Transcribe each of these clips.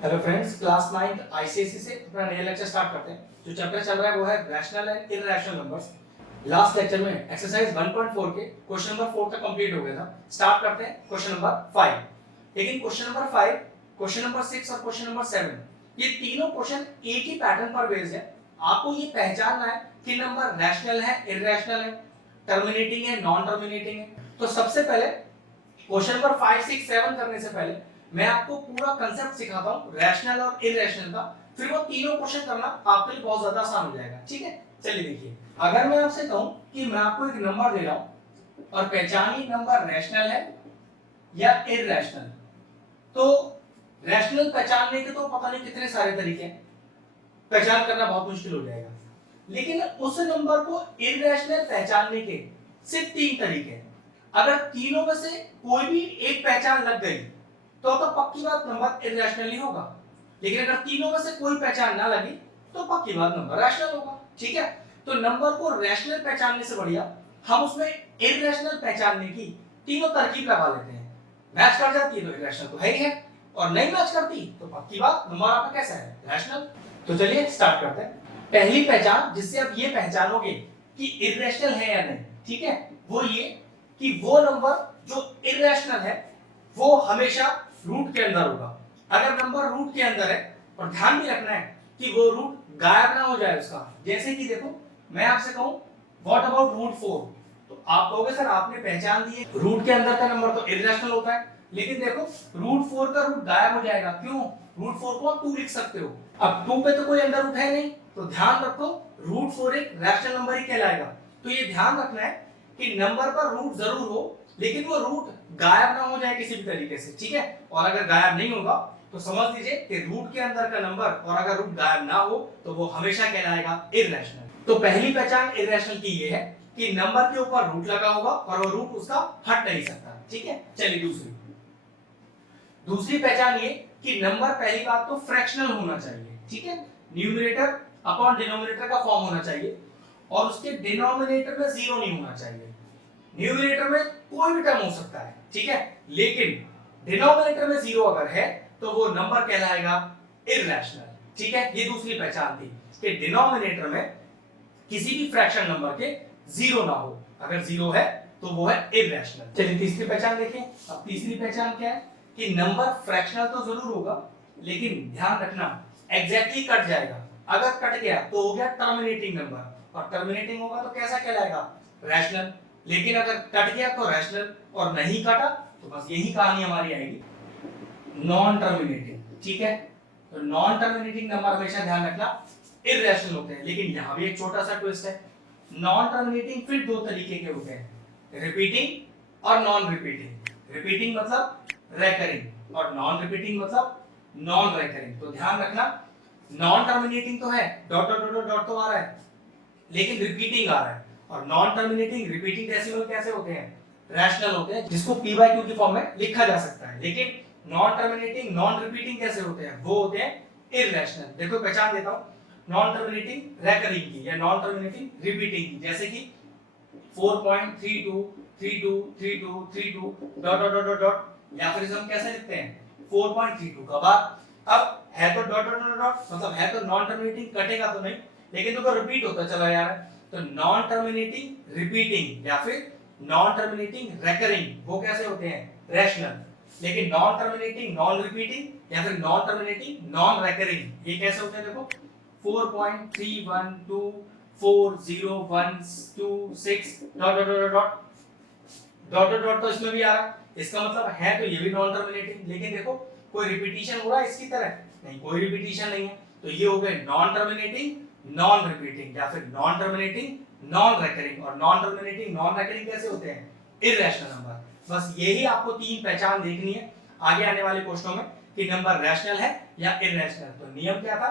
Hello friends, class 9 ICSE से अपना नया लेक्चर स्टार्ट करते हैं। जो चैप्टर चल रहा है वो है rational and irrational numbers. Last lecture में एक्सरसाइज 1.4 के क्वेश्चन नंबर 4 तक कंप्लीट हो गया था। स्टार्ट करते हैं क्वेश्चन नंबर 5। लेकिन क्वेश्चन नंबर 5, क्वेश्चन नंबर 6 और क्वेश्चन नंबर 7 ये तीनों क्वेश्चन एक ही पैटर्न पर बेस्ड है। आपको ये पहचानना है कि नंबर रैशनल है, इरैशनल है, टर्मिनेटिंग है, नॉन टर्मिनेटिंग है। तो सबसे पहले क्वेश्चन नंबर 5, 6, 7 करने से पहले मैं आपको पूरा कंसेप्ट सिखाता हूं रैशनल और इरैशनल का। फिर वो तीनों क्वेश्चन करना आपके लिए बहुत ज्यादा आसान हो जाएगा। ठीक है, चलिए देखिए। अगर मैं आपसे कहूं कि मैं आपको एक नंबर दे रहा हूं और पहचानिए नंबर रैशनल है या इरैशनल, तो रैशनल पहचानने के तो पता नहीं कितने सारे तरीके हैं, पहचान करना बहुत मुश्किल हो जाएगा। लेकिन उस नंबर को इरैशनल पहचानने के सिर्फ 3 तरीके हैं। अगर तीनों में से कोई भी एक पहचान लग गई तो पक्की बात नंबर इरैशनल ही होगा। लेकिन अगर तीनों में से कोई पहचान ना लगी तो पक्की बात नंबर रैशनल होगा। ठीक है, तो नंबर को रैशनल पहचानने से बढ़िया हम उसमें इरैशनल पहचानने की तीनों तरकीब लगा लेते हैं। मैच कर जाती है तो इरैशनल तो है ही है, और नहीं मैच करती तो पक्की बात नंबर आपका कैसा है, रैशनल। तो चलिए स्टार्ट करते हैं। पहली पहचान जिससे आप ये पहचानोगे कि इरैशनल है या नहीं, ठीक है, वो ये कि वो नंबर जो इरैशनल है वो हमेशा रूट के अंदर होगा। अगर नंबर रूट के अंदर है, और ध्यान भी रखना है कि वो रूट गायब ना हो जाए उसका। जैसे कि देखो, मैं आपसे कहूं व्हाट अबाउट रूट 4, तो आप कहोगे सर आपने पहचान दी है रूट के अंदर का नंबर तो इरैशनल होता है। लेकिन देखो रूट 4 का रूट गायब हो जाएगा। क्यों? रूट 4 को आप 2 लिख सकते हो। अब 2 पे तो कोई अंडर रूट है नहीं, तो ध्यान रखो रूट 4 एक रैशनल नंबर ही कहलाएगा। तो ये ध्यान रखना है कि नंबर पर रूट जरूर हो, लेकिन वो रूट गायब ना हो जाए किसी भी तरीके से। ठीक है, और अगर गायब नहीं होगा तो समझ लीजिए कि रूट के अंदर का नंबर, और अगर रूट गायब ना हो तो वो हमेशा कहलाएगा इरैशनल। तो पहली पहचान इरैशनल की ये है कि नंबर के ऊपर रूट लगा होगा और वो रूट उसका हट नहीं सकता। ठीक है, चलिए दूसरी पहचान ये कि नंबर पहली बात तो फ्रैक्शनल होना चाहिए। ठीक है, न्यूमरेटर अपॉन डिनोमिनेटर का फॉर्म होना चाहिए और उसके डिनोमिनेटर में जीरो नहीं होना चाहिए। न्यूमरेटर में कोई भी टर्म हो सकता है, ठीक है, लेकिन डिनोमिनेटर में जीरो अगर है तो वो नंबर कहलाएगा इरैशनल। ठीक है, ये दूसरी पहचान थी कि डिनोमिनेटर में किसी भी फ्रैक्शन नंबर के जीरो ना हो। अगर जीरो है तो वो है इरैशनल। चलिए तीसरी पहचान देखें। अब तीसरी पहचान क्या है कि नंबर फ्रैक्शनल तो जरूर होगा, लेकिन ध्यान रखना एग्जैक्टली कट जाएगा। अगर कट गया तो हो गया टर्मिनेटिंग नंबर, और टर्मिनेटिंग होगा तो कैसा कहलाएगा, रैशनल। लेकिन अगर कट गया तो रैशनल, और नहीं कटा तो बस यही कहानी हमारी आएगी, नॉन टर्मिनेटिंग। ठीक है, तो नॉन टर्मिनेटिंग नंबर हमेशा ध्यान रखना इरैशनल होते हैं। लेकिन यहां भी एक छोटा सा ट्विस्ट है। नॉन टर्मिनेटिंग फिर दो तरीके के होते हैं, रिपीटिंग और नॉन रिपीटिंग। रिपीटिंग मतलब रेकरिंग, और नॉन रिपीटिंग मतलब नॉन रेकरिंग। तो ध्यान रखना नॉन टर्मिनेटिंग तो है, डॉट डॉट डॉट डॉट तो आ रहा है, लेकिन रिपीटिंग आ रहा है। और नॉन टर्मिनेटिंग रिपीटिंग डेसिमल कैसे होते हैं, रैशनल होते हैं, जिसको p बाय q की फॉर्म में लिखा जा सकता है। लेकिन नॉन टर्मिनेटिंग नॉन रिपीटिंग कैसे होते हैं, वो होते हैं इरैशनल। देखो पहचान देता हूं, नॉन टर्मिनेटिंग रेकरिंग की या नॉन टर्मिनेटिंग रिपीटिंग की, जैसे कि 4.32 32 32 32 डॉट डॉट डॉट डॉट, या फिर हम कैसे लिखते हैं 4.32 का बाद। अब है तो डॉट डॉट डॉट, मतलब है तो नॉन टर्मिनेटिंग, कटेगा तो नहीं, लेकिन तो रिपीट होता चला जा रहा है। तो नॉन टर्मिनेटिंग रिपीटिंग या फिर नॉन टर्मिनेटिंग रेकरिंग वो कैसे होते हैं, रैशनल। लेकिन नॉन टर्मिनेटिंग नॉन रिपीटिंग या फिर नॉन टर्मिनेटिंग नॉन रेकरिंग ये कैसे होते हैं, देखो 4.312 4012 dot dot dot dot dot dot, तो इसमें भी आ रहा है। इसका मतलब है तो ये भी नॉन टर्मिनेटिंग, लेकिन देखो कोई रिपीटिशन हो रहा है इसकी तरह, नहीं कोई रिपीटिशन नहीं है। तो ये हो गए नॉन टर्मिनेटिंग नॉन रिपीटिंग या फिर नॉन टर्मिनेटिंग नॉन रेकरिंग। और नॉन टर्मिनेटिंग नॉन रेकरिंग कैसे होते हैं, इरैशनल नंबर। बस यही आपको 3 पहचान देखनी है आगे आने वाले क्वेश्चनों में कि नंबर रैशनल है या इरैशनल। तो नियम क्या था,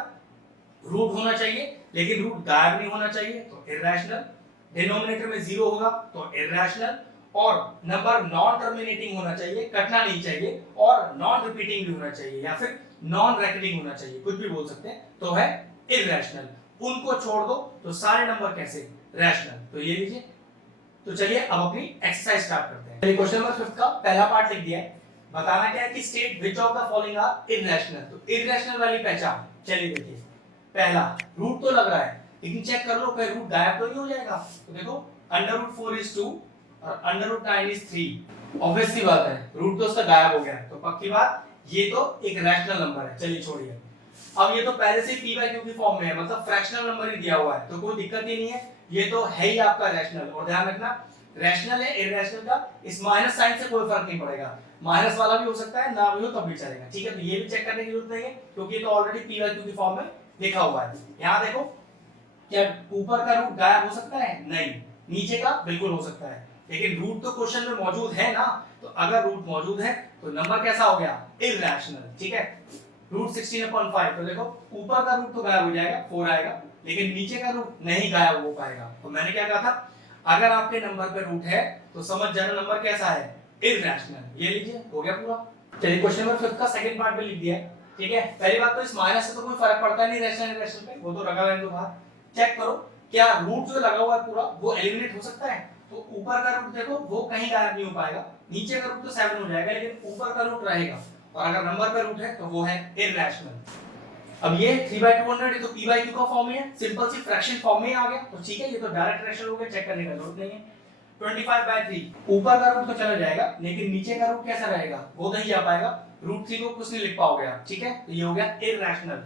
रूट होना चाहिए लेकिन रूट गायब नहीं होना चाहिए तो इरैशनल, डिनोमिनेटर में जीरो होगा तो इरैशनल, और नंबर नॉन टर्मिनेटिंग होना चाहिए, कटना नहीं चाहिए, और नॉन रिपीटिंग भी होना चाहिए या फिर नॉन रेकरिंग होना चाहिए, कुछ भी बोल सकते हैं, तो है इरैशनल। उनको छोड़ दो तो सारे नंबर कैसे, रैशनल। तो ये लीजिए। तो चलिए अब अपनी एक्सरसाइज स्टार्ट करते हैं। क्वेश्चन नंबर 5 का पहला पार्ट लिख दिया है बताना क्या है कि state which of the following are irrational. तो इररेशनल वाली पहचान, चलिए देखिए। पहला, रूट तो लग रहा है लेकिन चेक कर लो कहीं रूट गायब तो नहीं हो जाएगा। तो देखो √4 is 2 और √9 is 3, ऑब्वियस सी बात है रूट तो उसका गायब हो गया है, तो पक्की बात ये तो एक रैशनल नंबर है। चलिए छोड़िए, अब ये तो पहले से p बाय q की फॉर्म में है, मतलब फ्रैक्शनल नंबर ही दिया हुआ है, तो कोई दिक्कत ही नहीं है, ये तो है ही आपका रैशनल। और ध्यान रखना रैशनल है इररेशनल का इस माइनस साइन से कोई फर्क नहीं पड़ेगा, माइनस वाला भी हो सकता है ना भी हो तब भी चलेगा, ठीक है। तो ये भी चेक करने की जरूरत नहीं है क्योंकि ये तो ऑलरेडी p बाय q की फॉर्म में लिखा हुआ है। यहां देखो क्या ऊपर का रूट गायब हो सकता है? नहीं। नीचे का बिल्कुल हो सकता है, लेकिन रूट तो क्वेश्चन में मौजूद है ना, तो अगर रूट मौजूद है तो नंबर कैसा हो गया? इररेशनल, ठीक है। रूट 16/5, तो देखो ऊपर का रूट तो गायब हो जाएगा 4 आएगा, लेकिन नीचे का रूट नहीं गायब हो पाएगा। तो मैंने क्या कहा था, अगर आपके नंबर पे रूट है तो समझ जाना नंबर कैसा है? इररेशनल। ये लीजिए हो गया पूरा। चलिए क्वेश्चन नंबर 5 का सेकंड पार्ट में लिख दिया है, ठीक है। पहली बात तो इस माइनस से तो कोई फर्क पड़ता नहीं रैशनल इररेशनल पे, वो तो रखा रहने दो बाहर। चेक करो क्या रूट जो लगा हुआ है पूरा वो एलिमिनेट हो सकता है? तो ऊपर का रूट देखो वो कहीं गायब नहीं हो पाएगा, नीचे का रूट तो 7 हो जाएगा, लेकिन ऊपर का रूट रहेगा, और अगर नंबर पे रूट है तो वो है इररेशनल। अब ये 3/200 ये तो p बाय q का फॉर्म में है, सिंपल सी फ्रैक्शन फॉर्म में आ गया, तो ठीक है ये तो डायरेक्ट रैशनल हो गया, चेक करने की जरूरत नहीं है। 25/3 ऊपर का रूट तो चला जाएगा, लेकिन नीचे का रूट कैसा रहेगा? वो नहीं जा पाएगा, √3 को कुछ नहीं लिख पाओगे आप, ठीक है। तो ये हो गया इररेशनल।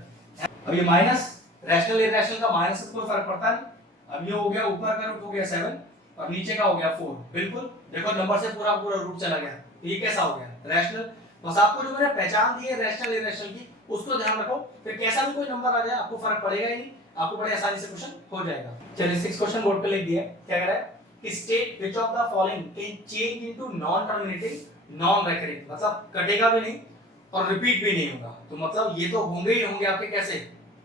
अब ये माइनस रैशनल इररेशनल का माइनस से कोई फर्क पड़ता नहीं। अब ये हो गया ऊपर का रूट हो गया 7 और नीचे का हो गया 4, बिल्कुल देखो नंबर से पूरा पूरा रूट चला गया, तो ये कैसा हो गया? रैशनल। बस आपको जो मैंने पहचान दी है रैशनल इररेशनल की उसको ध्यान रखो, फिर कैसा भी कोई नंबर आ जाए आपको फर्क पड़ेगा ही नहीं, आपको बड़े आसानी से क्वेश्चन हो जाएगा। चलिए 6 क्वेश्चन बोर्ड पे लिख दिया है, क्या कह रहा है कि state which of the following can change into non terminating non recurring, मतलब कटेगा भी नहीं और रिपीट भी नहीं होगा, तो मतलब ये तो होंगे ही होंगे आपके कैसे?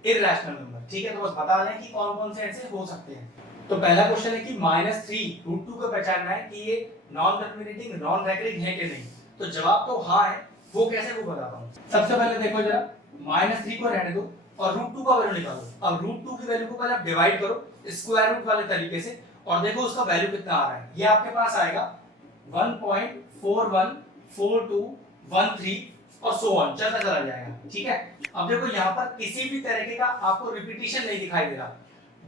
इररेशनल नंबर, ठीक है। तो बस बता लें कि कौन कौन से ऐसे हो सकते हैं। तो पहला क्वेश्चन है कि -3 √2 को पहचानना है कि ये नॉन टर्मिनेटिंग नॉन रिकरिंग है कि नहीं, तो जवाब तो हाँ है, वो कैसे वो बताता हूं। सबसे पहले देखो जरा -3 को रहने दो और √2 का वैल्यू निकालो। अब √2 की वैल्यू को पहले आप डिवाइड करो स्क्वायर रूट वाले तरीके से और देखो उसका वैल्यू कितना आ रहा है। ये आपके पास आएगा 1.414213 और सो ऑन चलता चला जाएगा, ठीक है। अब देखो यहाँ पर किसी भी तरीके का आपको रिपीटिशन नहीं दिखाई दे रहा,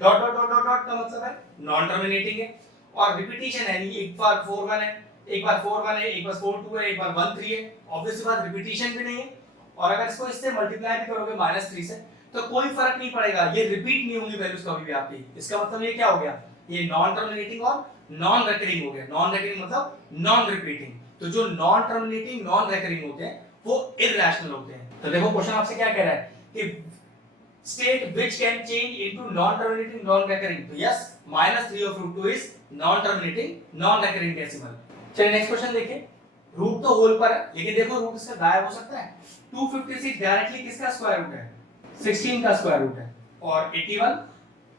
dot dot dot dot dot का मतलब है नॉन टर्मिनेटिंग है, और रिपीटिशन है नहीं, एक बार 4 1 है, एक बार 4 1 है, एक बार 4 2 है, एक बार 1 3 है, ऑब्वियसली बात रिपीटिशन भी नहीं है। और अगर इसको इससे मल्टीप्लाई भी करोगे -3 से तो कोई फर्क नहीं पड़ेगा, ये रिपीट नहीं होंगी वैल्यूज कभी भी आपकी। इसका मतलब ये क्या हो गया? ये नॉन टर्मिनेटिंग और नॉन रिकरिंग हो गया। नॉन रिकरिंग मतलब नॉन रिपीटिंग, तो जो नॉन टर्मिनेटिंग नॉन रिकरिंग होते हैं वो इररेशनल होते हैं। तो देखो क्वेश्चन आपसे क्या कह रहा है कि state which can change into non terminating non recurring, तो yes -3 of √2 is non terminating non recurring decimal. चलिए नेक्स्ट क्वेश्चन देखिए, रूट तो होल पर है लेकिन देखो रूट इसका गायब हो सकता है। 256 डायरेक्टली किसका स्क्वायर रूट है? 16 का स्क्वायर रूट है, और 81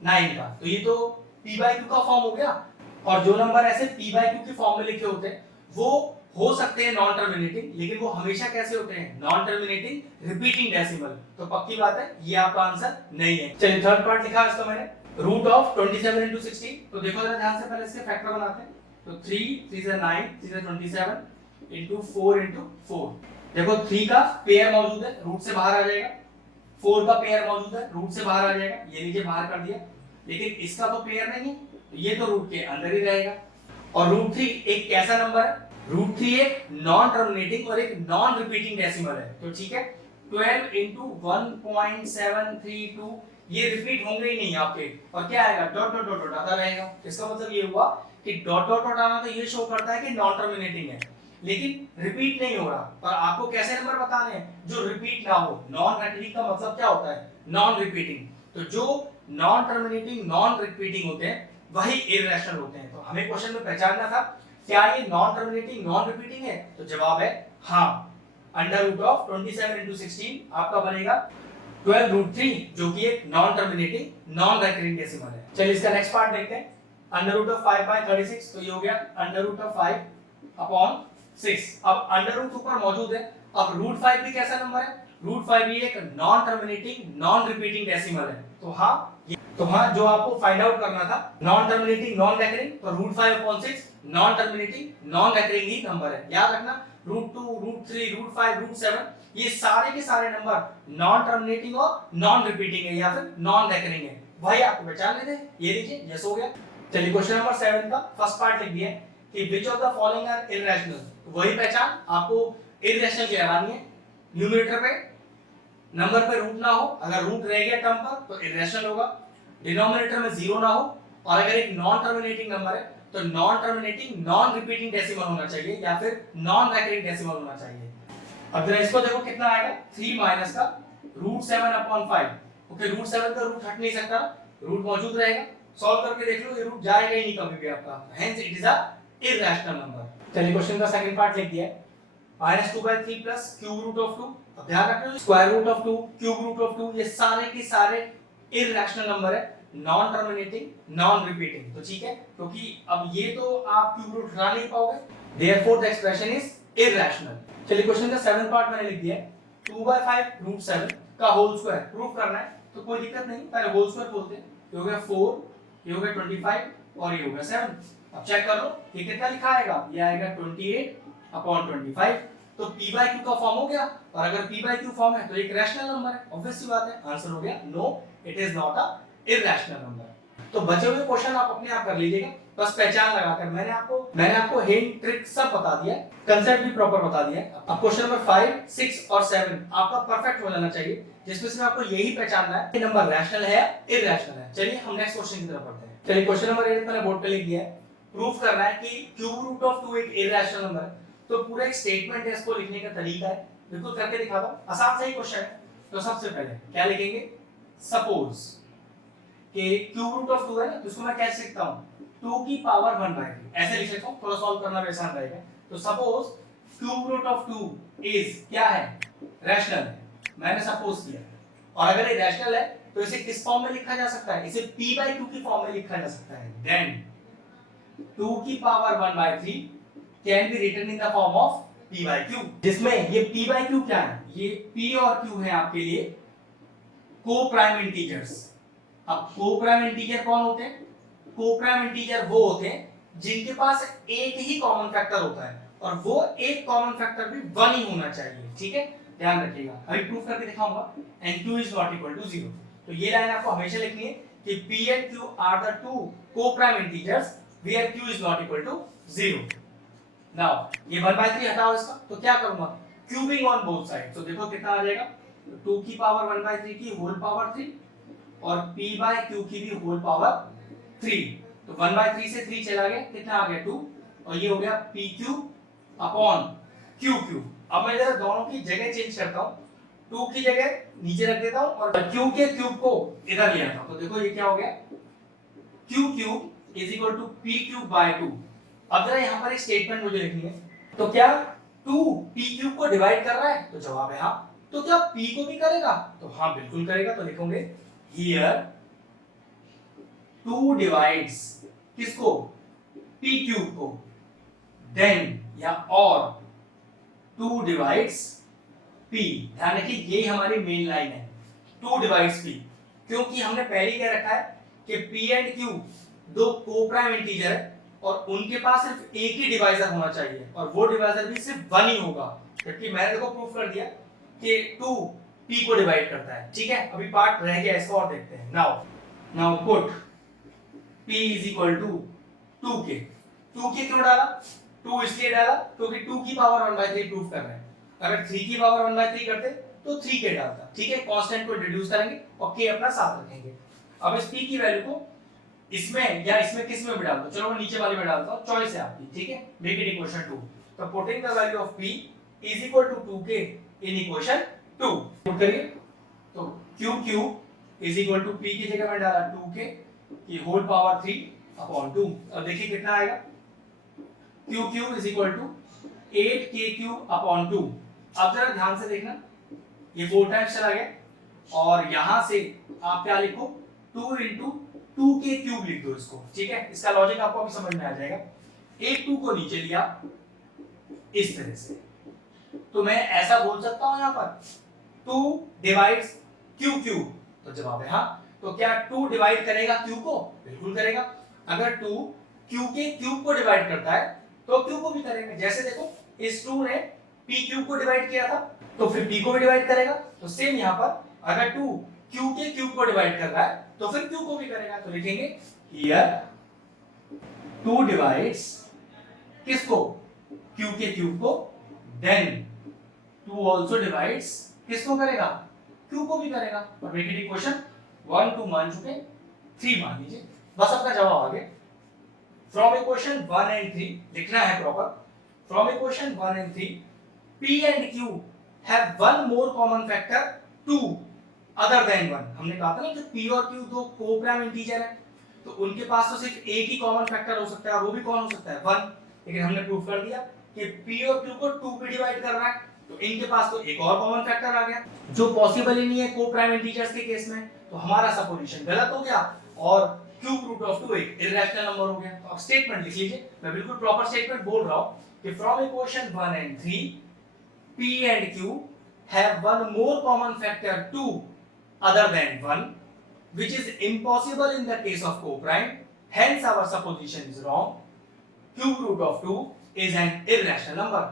9 का, तो ये तो p बाय q का फॉर्म हो गया। और जो नंबर ऐसे p बाय q की फॉर्म में लिखे होते हैं वो हो सकते हैं नॉन टर्मिनेटिंग, लेकिन वो हमेशा कैसे होते हैं? Non terminating repeating decimal. तो पक्की बात है ये आपका आंसर नहीं है। चलिए थर्ड पार्ट लिखा है इसका मैंने, रूट ऑफ 27 into 16। तो देखो जरा ध्यान से, पहले इसके फैक्टर बनाते हैं। तो 3 3 से 9 3 से 27 into 4 into 4। देखो 3 का पेयर मौजूद है, रूट से बाहर आ जाएगा, 4 का पेयर मौजूद है, रूट से बाहर आ जाएगा, ये नीचे बाहर कर दिया, लेकिन इसका तो पेयर नहीं है, तो ये तो रूट के अंदर ही रहेगा। और √3 एक कैसा नंबर है? √3 एक नॉन टर्मिनेटिंग और एक नॉन रिपीटिंग डेसिमल है, तो ठीक है। 12 into 1.732 ये रिपीट होंगे ही नहीं आपके, और क्या आएगा? डॉट डॉट डॉट डॉट आता रहेगा। इसका मतलब ये हुआ कि डॉट डॉट डॉट आना तो ये शो करता है कि नॉन टर्मिनेटिंग है, लेकिन रिपीट नहीं हो रहा। और आपको कैसे नंबर बताने हैं जो रिपीट ना हो? नॉन रिपीटिंग का मतलब क्या होता है? Non repeating. तो जो नॉन टर्मिनेटिंग नॉन रिपीटिंग होते हैं वही इररेशनल होते हैं। तो हमें क्वेश्चन में पहचानना था क्या ये नॉन टर्मिनेटिंग नॉन रिपीटिंग है, तो जवाब है हाँ। √27 into 16 आपका बनेगा 12√3, जो कि एक non terminating non recurring decimal है। चलिए इसका नेक्स्ट पार्ट देखते हैं, √5/36। तो ये हो गया √5/6। अब √2 ऊपर मौजूद है, अब √5 भी कैसा नंबर है? √5 भी एक non terminating non repeating decimal है, तो हाँ। तो हाँ, जो आपको फाइंड आउट करना था नॉन टर्मिनेटिंग नॉन रेकरिंग, तो √5/6 नॉन टर्मिनेटिंग नॉन रेकरिंग ही नंबर है। याद रखना √2 √3 √5 √7 ये सारे के सारे नंबर नॉन टर्मिनेटिंग और नॉन रिपीटिंग है या फिर नॉन रेकरिंग है, वही आपको पहचान लेते हैं। ये लीजिए, यस हो गया। चलिए क्वेश्चन नंबर 7 का फर्स्ट पार्ट लिख दिया कि which of the following are irrational. वही पहचान आपको इररेशनल कहलानी है। न्यूमरेटर पे नंबर पे रूट ना हो, अगर रूट रह गया टर्म पर तो इररेशनल होगा। डिनोमिनेटर में जीरो ना हो, और अगर एक नॉन टर्मिनेटिंग नंबर है तो non terminating non repeating decimal होना चाहिए या फिर नॉन रेकरिंग डेसिमल होना चाहिए। अब जरा इसको देखो कितना आएगा, 3 माइनस का √7/5। ओके, √7 का रूट हट नहीं सकता, रूट मौजूद रहेगा। सॉल्व करके देख लो, ये रूट जाएगा ही नहीं कभी भी आपका, hence it is a irrational number. चलिए क्वेश्चन का सेकंड पार्ट लिख दिया है, -2/3 प्लस क्यूब रूट ऑफ 2। अब ध्यान रखना square root of 2 cube root of 2 ये सारे के सारे इररेशनल नंबर है, नॉन टर्मिनेटिंग नॉन रिपीटिंग। तो ठीक है, क्योंकि अब ये तो आप क्यूब रूट हटा नहीं पाओगे, therefore the expression is irrational. चलिए क्वेश्चन का 7th पार्ट मैंने लिख दिया है, 2/5 √7 का होल स्क्वायर प्रूफ करना है। तो कोई दिक्कत नहीं, पहले होल स्क्वायर बोलते हैं। ये हो गया 4, ये हो गया 25 और ये हो गया 7। अब चेक कर लो ये कितना लिखा आएगा, ये आएगा 28/25। तो p/q का फॉर्म हो गया, और अगर p/q फॉर्म है तो एक रैशनल नंबर है, ऑब्वियस सी बात है। आंसर हो गया no, it is not a irrational number. तो बचे हुए क्वेश्चन आप अपने आप कर लीजिएगा, बस पहचान लगाकर। मैंने आपको हिंट ट्रिक सब बता दिया, कंसेप्ट भी प्रॉपर बता दिया। अब क्वेश्चन नंबर 5 6 और 7 आपका परफेक्ट हो जाना चाहिए, जिसमें से आपको यही पहचानना है कि नंबर रैशनल है या इररेशनल है। चलिए हम नेक्स्ट क्वेश्चन की तरफ बढ़ते हैं। चलिए क्वेश्चन नंबर 8 मैंने बोर्ड पे लिख दिया है, प्रूफ करना है कि क्यूब रूट ऑफ 2 एक इररेशनल नंबर है। तो पूरा एक स्टेटमेंट है, इसको लिखने का तरीका है, बिल्कुल करके दिखाता हूं। आसान सा ही क्वेश्चन है। तो सबसे पहले क्या लिखेंगे, सपोज कि क्यूब रूट ऑफ 2 है ना, तो इसको मैं कैसे लिखता हूं, 2 की पावर 1/3 ऐसे लिख लेता हूं, थोड़ा सॉल्व करना भी आसान रहेगा। तो suppose cube root of 2 is क्या है, रैशनल है, मैंने सपोज किया। और अगर ये रैशनल है तो इसे किस फॉर्म में लिखा जा सकता है, इसे p/2 की फॉर्म में लिखा जा सकता है। देन 2 की power 1/3 can be written in the form of p/q, जिसमें ये p/q क्या है, ये p और q है आपके लिए को प्राइम इंटीजर्स। अब को प्राइम इंटीजर कौन होते हैं, को प्राइम इंटीजर वो होते हैं जिनके पास एक ही कॉमन फैक्टर होता है, और वो एक कॉमन फैक्टर भी 1 ही होना चाहिए। ठीक है, ध्यान रखिएगा, अभी प्रूफ करके दिखाऊंगा। And q is not equal to 0। तो ये लाइन आपको हमेशा लिखनी है कि p and q are the two co prime integers where q is not equal to 0। Now ये 1/3 हटाओ इसका, तो क्या करूंगा, क्यूबिंग ऑन बोथ साइड। तो देखो कितना आ जाएगा, 2 की पावर 1/3 की होल पावर 3 और p/q की भी होल पावर 3। तो 1/3 से 3 चला गया, कितना आ गया 2, और ये हो गया pq अपॉन qq। अब मैं जरा दोनों की जगह चेंज करता हूं, 2 की जगह नीचे रख देता हूं और q के क्यूब को इधर ले आता हूं। तो देखो ये क्या हो गया, qq is equal to pq/2। अब जरा यहां पर एक स्टेटमेंट मुझे लिखनी है, तो क्या 2 pq को डिवाइड कर रहा है, तो जवाब है हां। तो क्या p को भी करेगा, तो हां बिल्कुल करेगा। तो लिखोगे हियर 2 डिवाइड्स किसको, pq को, देन या और 2 डिवाइड्स p। ध्यान रखिए यही हमारी मेन लाइन है, 2 डिवाइड्स p, क्योंकि हमने पहले क्या रखा है कि p एंड q दो को प्राइम इंटीजर है और उनके पास सिर्फ एक ही डिवाइजर होना चाहिए, और वो डिवाइजर भी सिर्फ 1 ही होगा। क्योंकि मैंने देखो प्रूफ कर दिया कि 2 p को डिवाइड करता है। ठीक है, अभी पार्ट रह गया, इसको और देखते हैं। Now put p is equal to 2k। 2k क्यों डाला, 2 इसलिए डाला क्योंकि 2 की पावर 1/3 प्रूफ कर रहे हैं। अगर 3 की पावर 1/3 करते तो 3k डालता। ठीक है, कांस्टेंट को रिड्यूस करेंगे और k अपना साथ रखेंगे। अब इस p की वैल्यू को इसमें या इसमें किस में भी डाल दो, चलो मैं नीचे वाले में डालता हूं, चॉइस है आपकी। ठीक है, मेक इट इक्वेशन 2। तो putting the value of p is equal to 2k in equation 2। Put करिए, तो qq is equal to p की जगह में डाला 2k की होल पावर 3/2। अब देखिए कितना आएगा, qq is equal to 8k3/2। अब जरा ध्यान से देखना, ये 4 टाइम्स चला गया, और यहां से आप क्या लिखो, 2 into 2k क्यूब लिख दो इसको। ठीक है, इसका लॉजिक आपको अभी समझ में आ जाएगा। एक 2 को नीचे लिया इस तरह से, तो मैं ऐसा बोल सकता हूं यहां पर 2 डिवाइड्स q क्यूब, तो जवाब है हाँ। तो क्या 2 डिवाइड करेगा q को? बिल्कुल करेगा। अगर 2 q के क्यूब को डिवाइड करता है तो q को भी करेगा। जैसे देखो इस 2 ने p क्यूब को डिवाइड किया था तो फिर p को भी डिवाइड करेगा। तो सेम यहाँ पर अगर 2 q के क्यूब को डिवाइड कर रहा है तो फिर q को भी करेगा। तो लिखेंगे हियर 2 डिवाइड्स किसको? q के क्यूब को, देन 2 आल्सो डिवाइड्स किसको करेगा? q को भी करेगा। और मेक इट इक्वेशन 1 2 मान चुके, 3 मान लीजिए, बस आपका जवाब आ गया। फ्रॉम इक्वेशन 1 एंड 3 लिखना है proper. From equation 1 and 3 p and q have one more common factor 2 other than 1। हमने कहा था ना कि p और q दो कोप्राइम इंटीजर है तो उनके पास तो सिर्फ एक ही कॉमन फैक्टर हो सकता है और वो भी कौन हो सकता है? 1। लेकिन हमने प्रूव कर दिया कि p और q को 2 पे डिवाइड कर रहा है तो इनके पास तो एक और कॉमन फैक्टर आ गया जो पॉसिबल ही नहीं है कोप्राइम इंटीजर्स के केस में। तो हमारा सपोजिशन गलत हो गया और क्यूब रूट ऑफ 2 एक इररेशनल नंबर हो गया। तो अब स्टेटमेंट लिख लीजिए, मैं बिल्कुल प्रॉपर स्टेटमेंट बोल रहा हूं कि from equation 1 and 3 p and q have one more common factor 2 other than 1 which is impossible in the case of coprime, hence our supposition is wrong. Cube root of 2 is an irrational number.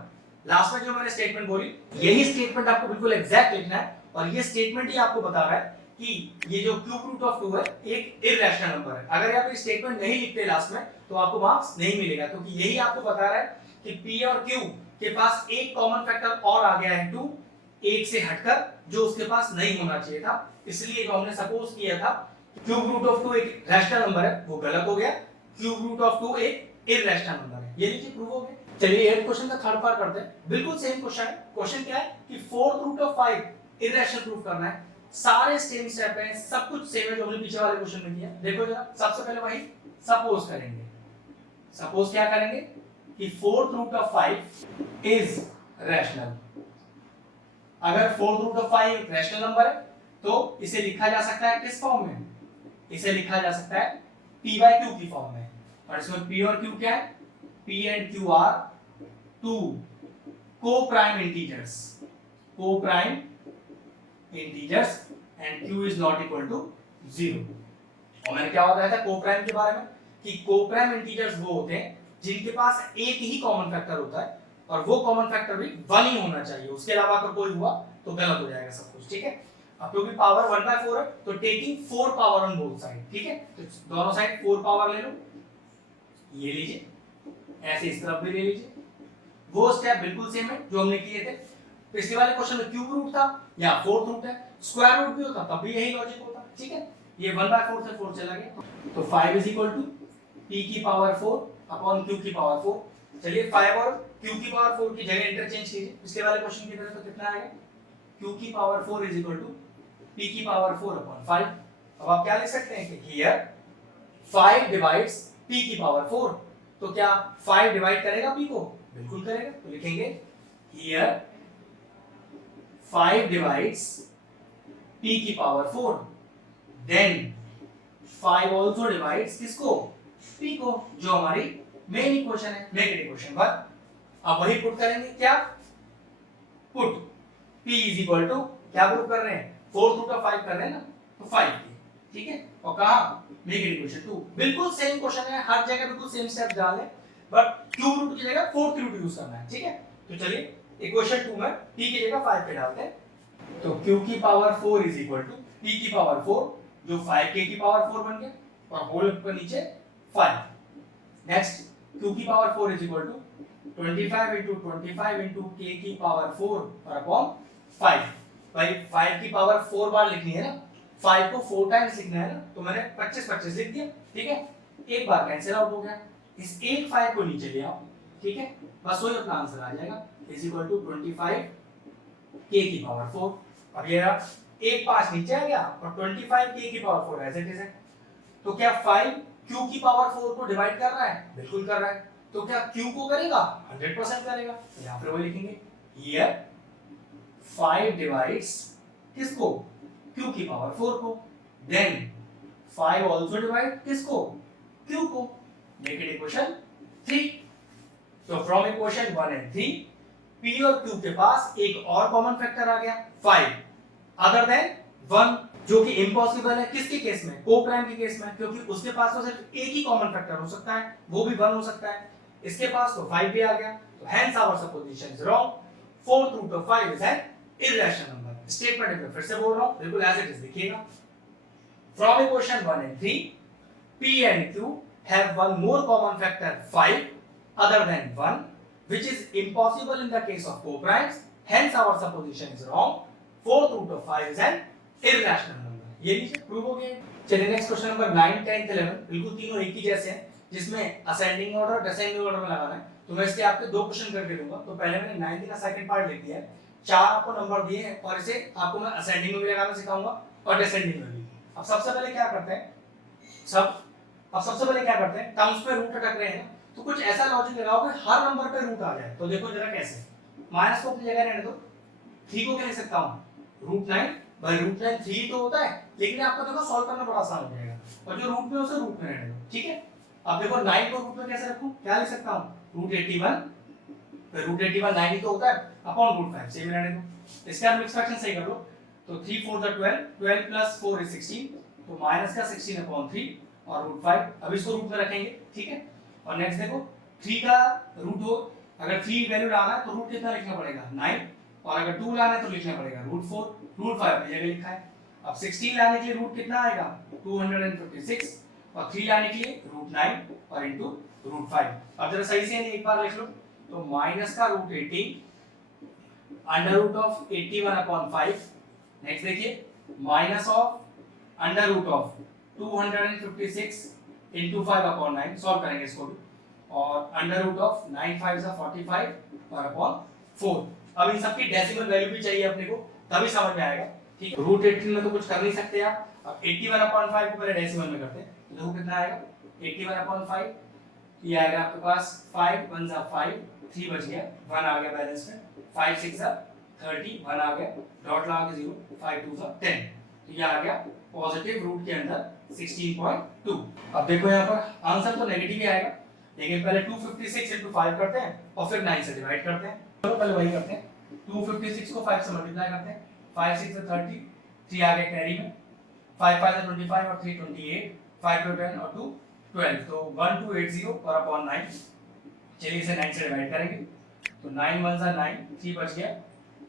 Last में जो मैंने statement बोली यही statement आपको बिल्कुल exact लिखना है और ये स्टेटमेंट ही आपको बता रहा है कि ये जो क्यूब रूट ऑफ 2 है एक इररेशनल नंबर है। अगर आप ये स्टेटमेंट नहीं लिखते लास्ट में तो आपको मार्क्स नहीं मिलेगा क्योंकि यही आपको बता रहा है कि p और q के पास एक कॉमन फैक्टर और आ गया है 2 एक से हटकर जो उसके पास नहीं होना चाहिए था। इसलिए जो हमने सपोज किया था क्यूब रूट ऑफ 2 एक रैशनल नंबर है वो गलत हो गया। क्यूब रूट ऑफ 2 एक इररेशनल नंबर है। ये लीजिए प्रूव हो गया। चलिए एट क्वेश्चन का थर्ड पार्ट करते हैं। बिल्कुल सेम क्वेश्चन है। क्वेश्चन क्या है कि fourth root of 5 irrational prove करना है। सारे सेम स्टेप हैं, सब कुछ सेम है जो हमने पीछे वाले क्वेश्चन में किया। देखो जरा, सबसे पहले वही सपोज करेंगे। सपोज क्या करेंगे कि fourth root of 5 is rational. अगर fourth root of 5 rational number है तो इसे लिखा जा सकता है किस फॉर्म में? इसे लिखा जा सकता है p by q की फॉर्म में। और इसमें p और q क्या है? p and q are two co-prime integers and q is not equal to 0। और मैंने क्या बताया था co-prime के बारे में कि co-prime integers वो होते हैं जिनके पास एक ही कॉमन फैक्टर होता है और वो कॉमन फैक्टर भी 1 ही होना चाहिए। उसके अलावा अगर कोई हुआ तो गलत हो जाएगा सब कुछ। ठीक है, अब क्योंकि पावर 1/4 है तो taking 4 power on both side. ठीक है, तो दोनों साइड 4 पावर ले लो। ये लीजिए, ऐसे इस तरफ भी ले लीजिए। वो स्टेप बिल्कुल सेम है जो हमने किए थे पिछले वाले क्वेश्चन में। क्यूब रूट था या फोर्थ रूट है, स्क्वायर रूट भी होता तब भी यही लॉजिक होता। ठीक है, ये 1/4 से 4 चला गया तो 5 इज इक्वल टू p की पावर 4 अपॉन q की पावर 4। चलिए 5 और q की पावर 4 की जगह इंटरचेंज कीजिए पिछले वाले क्वेश्चन की तरह। तो कितना आएगा? q की power 4 is equal to p की पावर 4 अपॉन 5। अब आप क्या लिख सकते हैं कि हियर 5 डिवाइड्स p की पावर 4। तो क्या 5 डिवाइड करेगा p को? बिल्कुल करेगा। तो लिखेंगे हियर 5 डिवाइड्स p की पावर 4 देन 5 आल्सो डिवाइड्स किसको? p को, जो हमारी मेन इक्वेशन है। Make it equation 1। अब वही पुट करेंगे, क्या put p is equal to क्या प्रूव कर रहे हैं? फोर्थ रूट ऑफ 5 कर रहे हैं ना, तो 5 की। ठीक है, और कहां? Make it equation 2। बिल्कुल सेम क्वेश्चन है, हर जगह बिल्कुल सेम स्टेप डाल लें बट क्यूब रूट की जगह फोर्थ रूट यूज करना है। ठीक है, तो चलिए इक्वेशन 2 में p की जगह 5 पे डालते हैं। तो q की power 4 is equal to p की पावर 4 जो 5k की पावर 4 बन गया और होल पर नीचे 5। नेक्स्ट q की power 4 is equal to 25 into 25 into k की पावर 4 और अपॉन 5। भाई 5 की पावर 4 बार लिखनी है ना, 5 को 4 टाइम्स लिखना है ना, तो मैंने 25 25 लिख दिया। ठीक है, एक बार कैंसिल आउट हो गया। इस एक 5 को नीचे ले आओ। ठीक है, बस वही अपना आंसर आ जाएगा इज इक्वल टू 25 k की पावर 4। अब ये एक 5 नीचे आ गया और 25 k की पावर 4 एज इट इज है। तो क्या 5 q की पावर 4 को डिवाइड कर रहा है? बिल्कुल कर रहा है। तो क्या q को करेगा? 100% करेगा। तो यहां पर वो लिखेंगे हियर 5 डिवाइड्स किसको? q की पावर 4 को, देन 5 आल्सो डिवाइड किसको? q को। Make it equation 3। तो फ्रॉम इक्वेशन 1 एंड 3 p और q के पास एक और कॉमन फैक्टर आ गया 5 अदर देन 1। जो कि इम्पॉसिबल है किसके केस में, को प्राइम के केस में, क्योंकि उसके पास तो सिर्फ एक ही कॉमन फैक्टर हो सकता है, वो भी 1 हो सकता है। इसके पास तो 5 भी आ गया, तो hence our supposition is wrong. Fourth root of 5 is an irrational number. Statement में फिर से बोल रहा हूं, बिल्कुल एज इट इज लिखिएगा। From equation 1 and 3 p and q have one more common factor 5 other than 1, which is impossible in the case of co-primes, hence our supposition is wrong. Fourth root of 5 is an irrational number. ये लीजिए prove हो गया। चलिए next question number 9, 10, 11 बिल्कुल तीनों एक ही जैसे हैं, जिसमें असेंडिंग ऑर्डर डिसेंडिंग ऑर्डर में लगाना है। तो मैं इसके आपके दो क्वेश्चन करके दूंगा। तो पहले मैंने 9 का सेकंड पार्ट लिख दिया है, 4 आपको नंबर दिए हैं और इसे आपको मैं असेंडिंग में भी लगाना सिखाऊंगा और डिसेंडिंग में भी। अब सबसे पहले क्या करते हैं, टर्म्स पे रूट अटक रहे हैं, तो कुछ ऐसा लॉजिक लगाओ कि हर नंबर पे रूट आ जाए। तो देखो जरा कैसे, माइनस को अपनी जगह रहने दो, 3 को क्या लिख सकता हूं, √9। भाई √9 3 तो होता है, लेकिन आपको देखो सॉल्व करना बड़ा आसान हो जाएगा, और जो रूट में उसे रूट में रहने दो, ठीक है। अब देखो 9 को रूट में कैसे रखूं, क्या लिख सकता हूं, √81, फिर √81 9 ही तो होता है, अपॉन √5 सेम रहने दो। इसका मिक्स फ्रैक्शन सही कर लो, तो 3 4 12, 12 प्लस 4 is 16, तो माइनस का 16/3 और √5। अब इसको रूट में रखेंगे, ठीक है। और नेक्स्ट देखो 3 का रूट हो, अगर 3 वैल्यू लाना है तो रूट कितना लिखना पड़ेगा, 9, और अगर 2 लाना है तो लिखना पड़ेगा √4, √5 अपनी जगह लिखा है। अब 16 लाने के लिए रूट कितना आएगा, 256, और 3 लाने के लिए √9 और इनटू √5। अब जरा सही से एक बार लिख लो, तो माइनस का √18 √81/5। नेक्स्ट देखिए माइनस ऑफ √256 into 5/9, सॉल्व करेंगे इसको भी, और √9 5 45 और अपॉन 4। अब इन सबकी डेसिमल वैल्यू भी चाहिए अपने को, तभी समझ में आएगा, ठीक है। √18 में तो कुछ कर नहीं सकते आप। अब 81/5 को पहले डेसिमल में करते हैं, तो देखो कितना आएगा, 81/5 ये आएगा आपके पास 5 1 5, 3 बच गया, 1 आ गया बैलेंस में, 5 6 30, 1 आ गया, डॉट लगा के 0, 5 2 10, तो ये आ गया पॉजिटिव रूट के अंदर 16.2। अब देखो यहाँ पर आंसर तो नेगेटिव ही आएगा, लेकिन पहले 256 into 5 करते हैं और फिर 9 से डिवाइड करते हैं। चलो पहले वही करते हैं, 256 को 5 से मल्टीप्लाई करते हैं, 5 6 30, 3 आ गया कैरी में, 5 5 25 और 3 28, 5 2 10 और 2 12, तो 1280 और अपॉन 9। चलिए इसे 9 से डिवाइड करेंगे, तो 9 1 9, 3 बच गया,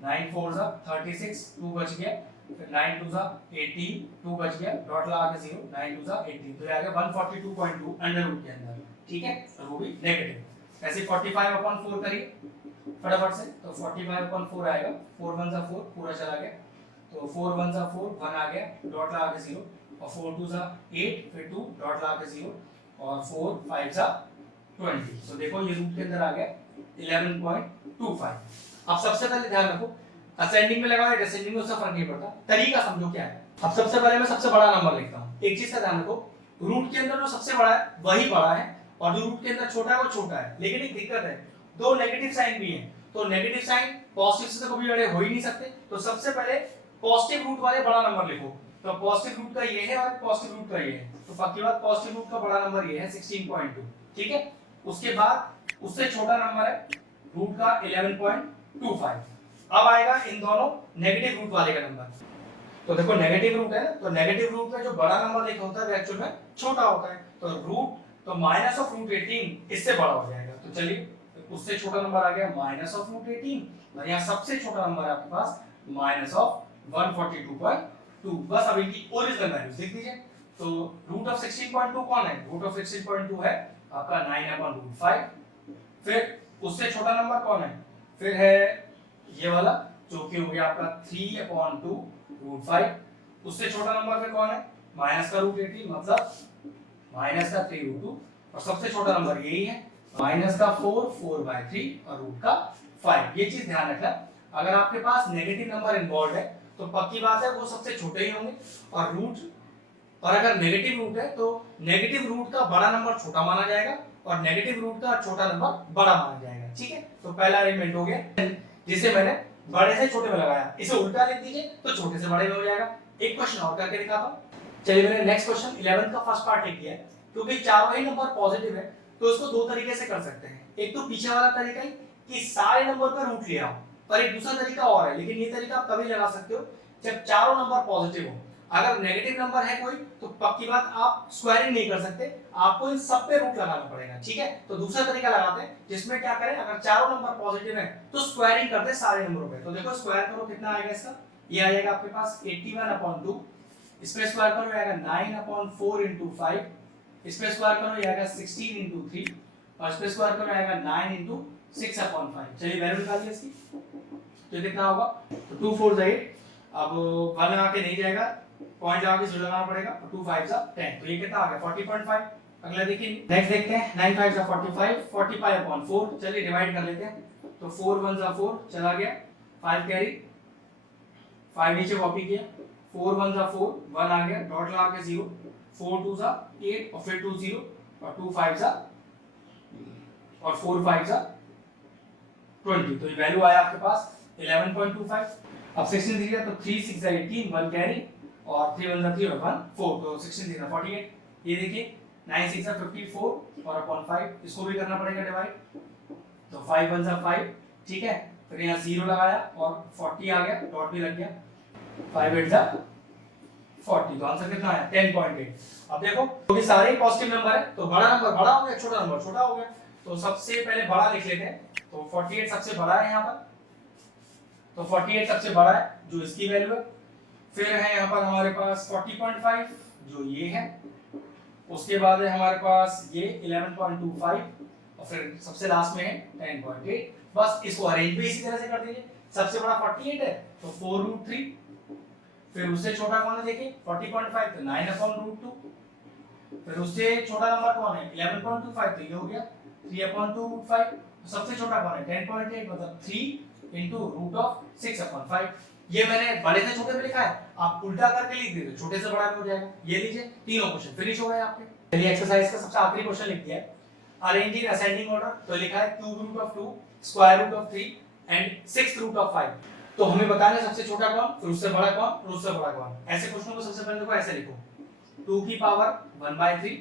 9 4 36, 2 बच गया, फिर 9 2 18, 2 बच गया, डॉट लगा के 0, 9 2 18, तो ये आ गया 142.2 अंडर रूट के अंदर, ठीक है, और वो भी नेगेटिव। ऐसे 45/4 करिए फटाफट से, तो 45/4 आएगा, 4 1 4 पूरा चला गया, तो 4 1 4 1 आ गया, डॉट लगा के 0, और 4 2 8, फिर 2 डॉट लगा के 0, और 4 5 20, तो देखो ये रूट के अंदर आ गया 11.25। अब सबसे पहले ध्यान रखो, असेंडिंग में लगाओ या डिसेंडिंग में उससे फर्क नहीं पड़ता, तरीका समझो क्या है। अब सबसे पहले मैं सबसे बड़ा नंबर लिखता हूं, एक चीज का ध्यान रखो, रूट के अंदर जो सबसे बड़ा है वही बड़ा है, और जो रूट के अंदर छोटा है वो छोटा है। लेकिन एक दिक्कत है, दो नेगेटिव साइन भी हैं, तो नेगेटिव साइन पॉजिटिव से तो कभी बड़े हो ही नहीं सकते, तो सबसे पहले पॉजिटिव रूट वाले बड़ा नंबर लिखो। तो पॉजिटिव रूट का ये है और पॉजिटिव रूट का ये है, तो पक्की बात पॉजिटिव रूट का बड़ा नंबर ये है 16.2, ठीक है। उसके बाद उससे छोटा नंबर है रूट का 11.25। अब आएगा इन दोनों नेगेटिव रूट वाले का नंबर, तो देखो नेगेटिव रूट है ना, तो नेगेटिव रूट में जो बड़ा नंबर लिखा होता है वो एक्चुअल में छोटा होता है, तो रूट तो माइनस ऑफ √18 इससे बड़ा हो जाएगा। तो चलिए उससे छोटा नंबर आ गया माइनस ऑफ √18, और यहाँ सबसे छोटा नंबर है आपके पास माइनस ऑफ 142.2। बस अब इनकी ओरिजिनल वैल्यूज लिख दीजिए। तो रूट ऑफ 16.2 कौन है, रूट ऑफ 16.2 है आपका 9/5। फिर उससे छोटा नंबर कौन है, फिर है ये वाला जो कि हो गया आपका 3/2 √5। उससे छोटा नंबर फिर कौन है, माइनस का √18 मतलब माइनस का 3√2, और सबसे छोटा नंबर यही है माइनस का 4/3 और रूट का 5। ये चीज ध्यान रखना, अगर आपके पास नेगेटिव नंबर इन्वॉल्व है तो पक्की बात है वो सबसे छोटे ही होंगे, और रूट, और अगर नेगेटिव रूट है तो नेगेटिव रूट का बड़ा नंबर छोटा माना जाएगा और नेगेटिव रूट का छोटा नंबर बड़ा माना जाएगा, ठीक है। तो पहला अरेंजमेंट हो गया, जिसे मैंने बड़े से छोटे में लगाया, इसे उल्टा लिख दीजिए तो छोटे से बड़े में हो जाएगा। एक क्वेश्चन और करके दिखाता हूं। चलिए मैंने नेक्स्ट क्वेश्चन 11 का फर्स्ट पार्ट लिख दिया है, क्योंकि चारों ही नंबर पॉजिटिव है तो उसको दो तरीके से कर सकते हैं। एक तो पीछे वाला तरीका ही कि सारे नंबर का रूट ले आओ, पर एक दूसरा तरीका और है, लेकिन ये तरीका आप तभी लगा सकते हो जब चारों नंबर पॉजिटिव हो। अगर नेगेटिव नंबर है कोई तो पक्की बात आप स्क्वायरिंग नहीं कर सकते, आपको इन सब पे रूट लगाना पड़ेगा, ठीक है। तो दूसरा तरीका लगाते हैं जिसमें क्या करें, अगर चारों नंबर पॉजिटिव है तो स्क्वायरिंग करते हैं सारे नंबरों पे। तो देखो स्क्वायर करो कितना आएगा इसका, ये आ जाएगा आपके पास 81/2, इस पे स्क्वायर करो आएगा 9/4 × 5, इस पे स्क्वायर करो आएगा 16 × 3, और इस पे स्क्वायर करो आएगा 9 × 6/5। चलिए वैल्यू निकालिए इसकी, तो कितना होगा, तो 2 4 8, अब 1 लगा के नहीं जाएगा, पॉइंट लगा के 0 लगाना पड़ेगा, 2 5 10, तो ये कितना आ गया 40.5। अगला देखिए, नेक्स्ट देखते हैं, 9 5 45, 45/4, चलिए डिवाइड कर लेते हैं, तो 4 1 4 चला गया, 5 कैरी, 5 नीचे कॉपी किया, 4 1 4, 1 आ गया, डॉट लगा के 0, 4 2 8, और फिर 2 0, और 2 5 और 4 5 20, तो ये वैल्यू आया आपके पास 11.25। अब 16 3 है तो 3 6 18, 1 कैरी, और 3 1 3 और 1 4, तो 16 3 48। ये देखिए 9 6 54 और अपॉन 5, इसको भी करना पड़ेगा डिवाइड, तो 5 1 5, ठीक है, फिर यहाँ 0 लगाया और 40 आ गया, डॉट भी लग गया, 5 8 40, तो आंसर कितना आया 10.8। अब देखो क्योंकि सारे पॉजिटिव नंबर है तो बड़ा नंबर बड़ा हो गया, छोटा नंबर छोटा हो गया, तो सबसे पहले बड़ा लिख लेते हैं, तो 48 सबसे बड़ा है यहाँ पर, तो 48 सबसे बड़ा है जो इसकी वैल्यू है, फिर है यहाँ पर हमारे पास 40.5 जो ये है, उसके बाद है हमारे पास ये 11.25, और फिर सबसे लास्ट में है 10.8। बस इसको अरेंज भी इसी तरह से कर दीजिए, सबसे बड़ा 48 है तो 4√3, फिर उससे छोटा कौन है देखिए 40.5 तो 9/√2, फिर उससे छोटा नंबर कौन है 11.25 तो ये हो गया 3/2√5, सबसे छोटा कौन है 10.8 मतलब 3 × √6/5। ये मैंने बड़े से छोटे पे लिखा है, आप उल्टा करके लिख दीजिए छोटे से बड़ा भी हो जाएगा। ये लीजिए तीनों क्वेश्चन फिनिश हो गए आपके। चलिए एक्सरसाइज का सबसे आखिरी क्वेश्चन लिख दिया है, अरेंज इन असेंडिंग ऑर्डर, तो लिखा है √2, √3 एंड 6√5। तो हमें बताना है सबसे छोटा कौन, फिर उससे बड़ा कौन, फिर उससे बड़ा कौन। ऐसे क्वेश्चनों को सबसे पहले देखो ऐसे लिखो, 2 की पावर 1/3,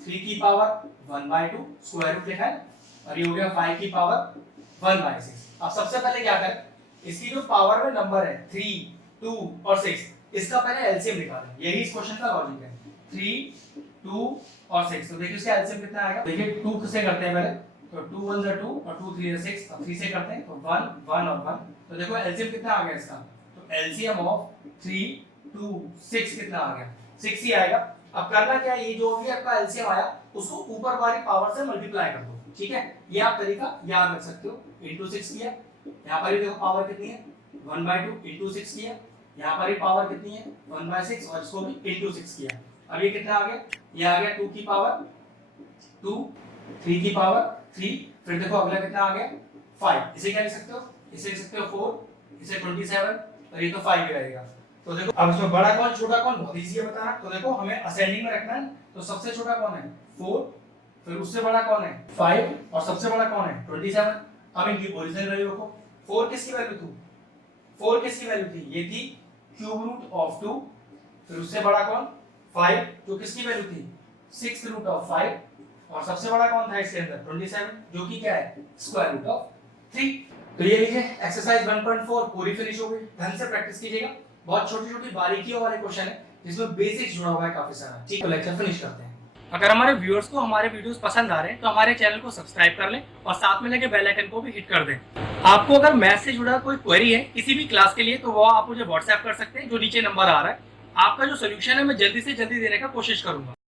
3 की पावर 1/2, स्क्वायर रूट लिखा है, और ये हो गया 5 की पावर 1/6। अब सबसे पहले क्या करें, इसकी जो पावर में नंबर है 3 2 और 6, इसका पहले एलसीएम निकालें, यही इस क्वेश्चन का लॉजिक है। 3 2 और 6, तो देखिए इसका एलसीएम कितना आएगा, देखिए 2 से करते हैं पहले, तो 2 1 2 और 2 3 6, अब 3 से करते हैं तो 1 1 और 1, तो देखो एलसीएम कितना आ गया इसका, तो एलसीएम ऑफ 3 2 6 कितना आ गया 6 ही आएगा। अब करना क्या है, ये जो भी आपका एलसीएम आया उसको ऊपर वाली पावर से मल्टीप्लाई कर दो, ठीक है, ये आप तरीका याद रख सकते हो। इनटू 6 किया, यहाँ पर भी देखो पावर कितनी है 1/2, इनटू 6 किया, यहाँ पर भी पावर कितनी है 1/6, और इसको भी इनटू 6 किया। अब ये कितना आ गया, ये आ गया 2 की पावर 2, 3 की पावर 3, फिर देखो अगला कितना आ गया 5, इसे क्या लिख सकते हो, इसे लिख सकते हो 4, इसे 27, और ये तो 5 ही रहेगा। तो देखो अब इसमें बड़ा कौन छोटा कौन बहुत इजी है बताना, तो देखो हमें असेंडिंग में रखना है, तो सबसे छोटा कौन है 4, फिर उससे बड़ा कौन है 5, और सबसे बड़ा कौन है 27। अब इनकी ओरिजिनल वैल्यू रखो, 4 किसकी वैल्यू थी, 4 किसकी वैल्यू थी, ये थी क्यूब रूट ऑफ 2, फिर उससे बड़ा कौन 5 जो किसकी वैल्यू थी 6√5, और सबसे बड़ा कौन था इसके अंदर 27 जो कि क्या है स्क्वायर रूट ऑफ 3। तो ये लीजिए एक्सरसाइज 1.4 पूरी फिनिश हो गई, ढंग से प्रैक्टिस कीजिएगा, बहुत छोटी छोटी बारीकियों वाले क्वेश्चन है जिसमें बेसिक्स जुड़ा हुआ है काफी सारा, ठीक है। लेक्चर फिनिश करते हैं। अगर हमारे व्यूअर्स को हमारे वीडियोस पसंद आ रहे हैं तो हमारे चैनल को सब्सक्राइब कर लें और साथ में लगे बेल आइकन को भी हिट कर दें। आपको अगर मैथ से जुड़ा कोई क्वेरी है किसी भी क्लास के लिए तो वो आप मुझे व्हाट्सएप कर सकते हैं, जो नीचे नंबर आ रहा है। आपका जो सोल्यूशन है मैं जल्दी से जल्दी देने का कोशिश करूंगा।